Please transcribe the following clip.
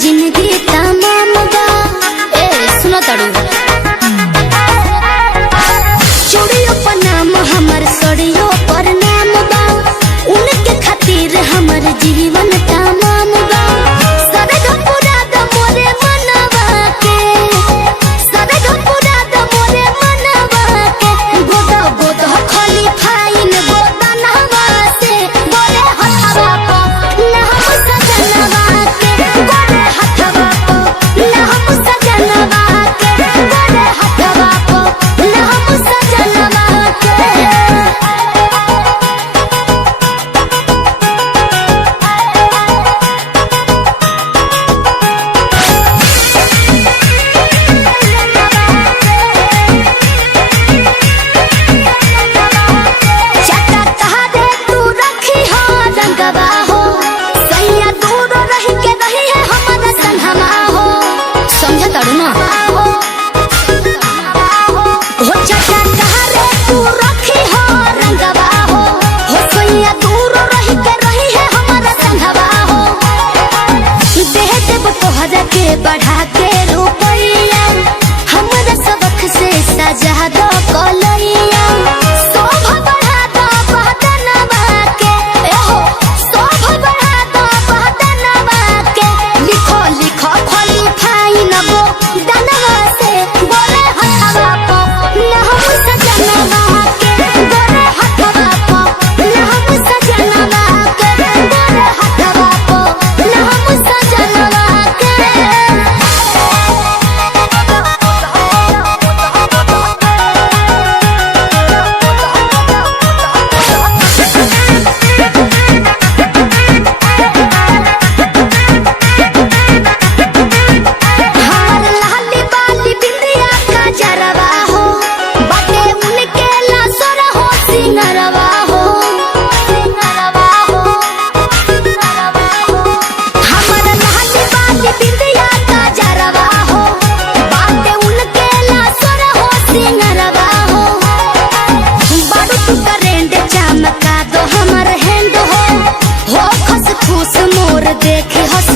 जिंदगी तमाम बा। ए सुनो तड़ू चूड़ियों पर नाम हमर सड़ियों पर नाम बा। उनके खातिर हमर जीवन तमाम बा। सरग पूरा द मोरे मनवा के, सरग पूरा द मोरे मनवा के। गोदा गोदा खाली फाइन गोदा नहवा से बोले हथवा को ना हम सजनवा के। बोले हथवा को ना हम सजनवा के। बोले हथवा को ना हम सजनवा के। के बढ़ा के रुपैया हमरा सबक से सजा दो कलैया। शोभा बढ़ा दो बहदनवा के, एहो शोभा बढ़ा दो बहदनवा के। लिखो लिखो खाली फाइन गो दनवा से बोले हथवा को ना हम सजनवा के। बोले हथवा को ना हम सजनवा के। बोले हथवा को ना हम सजनवा के। चमका दो हमर हैंड हो खस फूस मोर देखे हंस